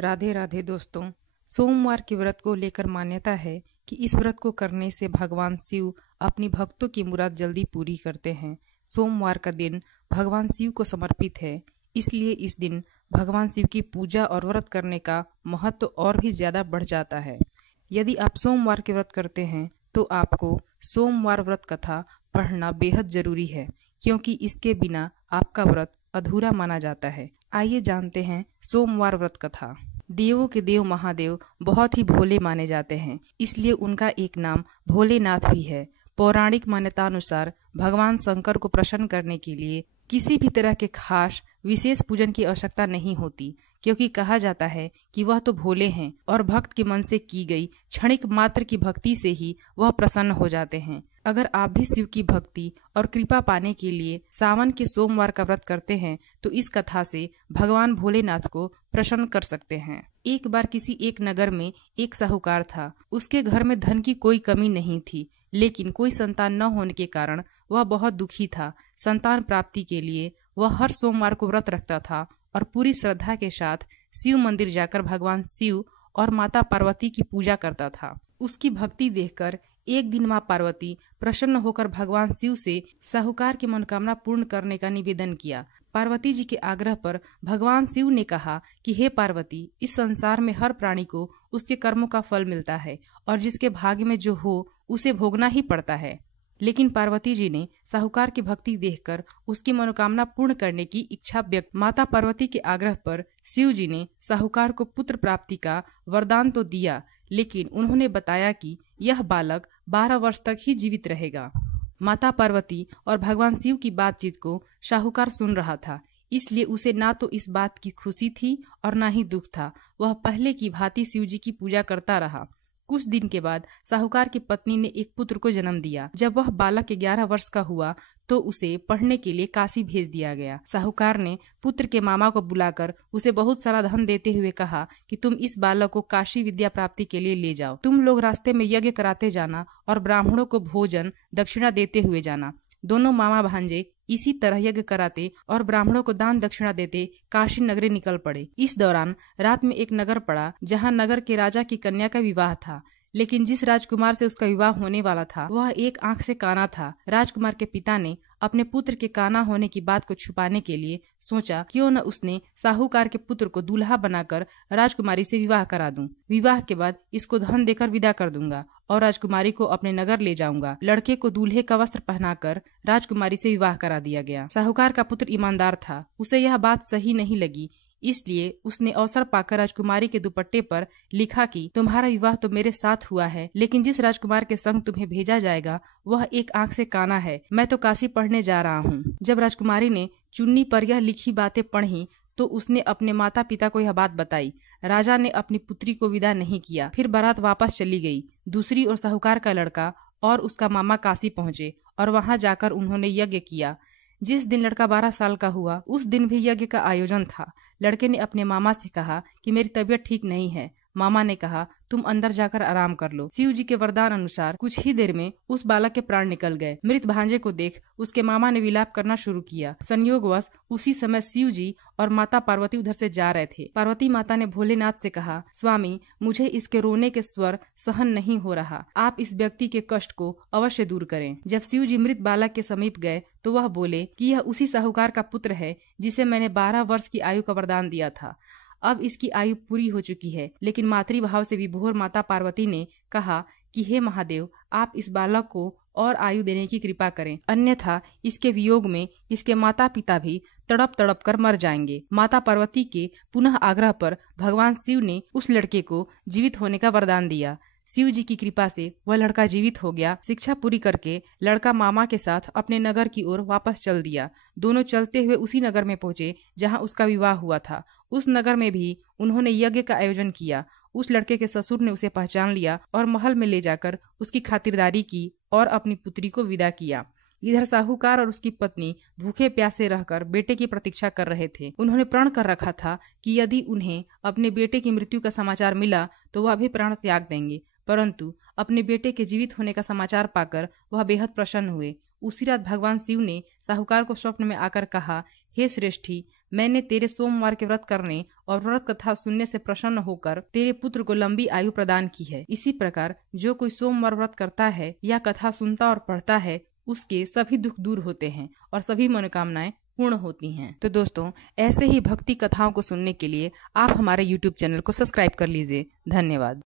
राधे राधे दोस्तों। सोमवार के व्रत को लेकर मान्यता है कि इस व्रत को करने से भगवान शिव अपनी भक्तों की मुराद जल्दी पूरी करते हैं। सोमवार का दिन भगवान शिव को समर्पित है, इसलिए इस दिन भगवान शिव की पूजा और व्रत करने का महत्व और भी ज्यादा बढ़ जाता है। यदि आप सोमवार के व्रत करते हैं तो आपको सोमवार व्रत कथा पढ़ना बेहद जरूरी है, क्योंकि इसके बिना आपका व्रत अधूरा माना जाता है। आइए जानते हैं सोमवार व्रत कथा। देवों के देव महादेव बहुत ही भोले माने जाते हैं, इसलिए उनका एक नाम भोलेनाथ भी है। पौराणिक मान्यता अनुसार भगवान शंकर को प्रसन्न करने के लिए किसी भी तरह के खास विशेष पूजन की आवश्यकता नहीं होती, क्योंकि कहा जाता है कि वह तो भोले हैं और भक्त के मन से की गई क्षणिक मात्र की भक्ति से ही वह प्रसन्न हो जाते हैं। अगर आप भी शिव की भक्ति और कृपा पाने के लिए सावन के सोमवार का व्रत करते हैं तो इस कथा से भगवान भोलेनाथ को प्रसन्न कर सकते हैं। एक बार किसी एक नगर में एक साहूकार था। उसके घर में धन की कोई कमी नहीं थी, लेकिन कोई संतान न होने के कारण वह बहुत दुखी था। संतान प्राप्ति के लिए वह हर सोमवार को व्रत रखता था और पूरी श्रद्धा के साथ शिव मंदिर जाकर भगवान शिव और माता पार्वती की पूजा करता था। उसकी भक्ति देखकर एक दिन माँ पार्वती प्रसन्न होकर भगवान शिव से साहूकार की मनोकामना पूर्ण करने का निवेदन किया। पार्वती जी के आग्रह पर भगवान शिव ने कहा कि हे पार्वती, इस संसार में हर प्राणी को उसके कर्मों का फल मिलता है और जिसके भाग्य में जो हो उसे भोगना ही पड़ता है। लेकिन पार्वती जी ने साहूकार की भक्ति देखकर उसकी मनोकामना पूर्ण करने की इच्छा व्यक्त। माता पार्वती के आग्रह पर शिव जी ने साहूकार को पुत्र प्राप्ति का वरदान तो दिया, लेकिन उन्होंने बताया कि यह बालक 12 वर्ष तक ही जीवित रहेगा। माता पार्वती और भगवान शिव की बातचीत को साहूकार सुन रहा था, इसलिए उसे ना तो इस बात की खुशी थी और ना ही दुख था। वह पहले की भांति शिव जी की पूजा करता रहा। कुछ दिन के बाद साहूकार की पत्नी ने एक पुत्र को जन्म दिया। जब वह बालक 11 वर्ष का हुआ तो उसे पढ़ने के लिए काशी भेज दिया गया। साहूकार ने पुत्र के मामा को बुलाकर उसे बहुत सारा धन देते हुए कहा कि तुम इस बालक को काशी विद्या प्राप्ति के लिए ले जाओ। तुम लोग रास्ते में यज्ञ कराते जाना और ब्राह्मणों को भोजन दक्षिणा देते हुए जाना। दोनों मामा भांजे इसी तरह यज्ञ कराते और ब्राह्मणों को दान दक्षिणा देते काशी नगरी निकल पड़े। इस दौरान रात में एक नगर पड़ा जहां नगर के राजा की कन्या का विवाह था, लेकिन जिस राजकुमार से उसका विवाह होने वाला था वह एक आंख से काना था। राजकुमार के पिता ने अपने पुत्र के काना होने की बात को छुपाने के लिए सोचा क्यों न उसने साहूकार के पुत्र को दूल्हा बनाकर राजकुमारी से विवाह करा दूं। विवाह के बाद इसको धन देकर विदा कर दूंगा और राजकुमारी को अपने नगर ले जाऊंगा। लड़के को दूल्हे का वस्त्र पहनाकर राजकुमारी से विवाह करा दिया गया। साहूकार का पुत्र ईमानदार था, उसे यह बात सही नहीं लगी, इसलिए उसने अवसर पाकर राजकुमारी के दुपट्टे पर लिखा कि तुम्हारा विवाह तो मेरे साथ हुआ है, लेकिन जिस राजकुमार के संग तुम्हें भेजा जाएगा वह एक आंख से काना है। मैं तो काशी पढ़ने जा रहा हूँ। जब राजकुमारी ने चुन्नी पर यह लिखी बातें पढ़ी तो उसने अपने माता पिता को यह बात बताई। राजा ने अपनी पुत्री को विदा नहीं किया। फिर बारात वापस चली गई। दूसरी ओर साहूकार का लड़का और उसका मामा काशी पहुँचे और वहां जाकर उन्होंने यज्ञ किया। जिस दिन लड़का 12 साल का हुआ उस दिन भी यज्ञ का आयोजन था। लड़के ने अपने मामा से कहा कि मेरी तबीयत ठीक नहीं है। मामा ने कहा तुम अंदर जाकर आराम कर लो। शिव जी के वरदान अनुसार कुछ ही देर में उस बालक के प्राण निकल गए। मृत भांजे को देख उसके मामा ने विलाप करना शुरू किया। संयोगवश उसी समय शिव जी और माता पार्वती उधर से जा रहे थे। पार्वती माता ने भोलेनाथ से कहा, स्वामी, मुझे इसके रोने के स्वर सहन नहीं हो रहा, आप इस व्यक्ति के कष्ट को अवश्य दूर करें। जब शिव जी मृत बालक के समीप गए तो वह बोले कि यह उसी साहूकार का पुत्र है जिसे मैंने 12 वर्ष की आयु का वरदान दिया था। अब इसकी आयु पूरी हो चुकी है। लेकिन मातृभाव से विभोर माता पार्वती ने कहा कि हे महादेव, आप इस बालक को और आयु देने की कृपा करें, अन्यथा इसके वियोग में इसके माता पिता भी तड़प तड़प कर मर जाएंगे। माता पार्वती के पुनः आग्रह पर भगवान शिव ने उस लड़के को जीवित होने का वरदान दिया। शिव जी की कृपा से वह लड़का जीवित हो गया। शिक्षा पूरी करके लड़का मामा के साथ अपने नगर की ओर वापस चल दिया। दोनों चलते हुए उसी नगर में पहुंचे जहां उसका विवाह हुआ था। उस नगर में भी उन्होंने यज्ञ का आयोजन किया। उस लड़के के ससुर ने उसे पहचान लिया और महल में ले जाकर उसकी खातिरदारी की और अपनी पुत्री को विदा किया। इधर साहूकार और उसकी पत्नी भूखे प्यासे रहकर बेटे की प्रतीक्षा कर रहे थे। उन्होंने प्रण कर रखा था कि यदि उन्हें अपने बेटे की मृत्यु का समाचार मिला तो वह भी प्राण त्याग देंगे, परंतु अपने बेटे के जीवित होने का समाचार पाकर वह बेहद प्रसन्न हुए। उसी रात भगवान शिव ने साहूकार को स्वप्न में आकर कहा, हे श्रेष्ठी, मैंने तेरे सोमवार के व्रत करने और व्रत कथा सुनने से प्रसन्न होकर तेरे पुत्र को लंबी आयु प्रदान की है। इसी प्रकार जो कोई सोमवार व्रत करता है या कथा सुनता और पढ़ता है, उसके सभी दुख दूर होते हैं और सभी मनोकामनाएं पूर्ण होती हैं। तो दोस्तों, ऐसे ही भक्ति कथाओं को सुनने के लिए आप हमारे YouTube चैनल को सब्सक्राइब कर लीजिए। धन्यवाद।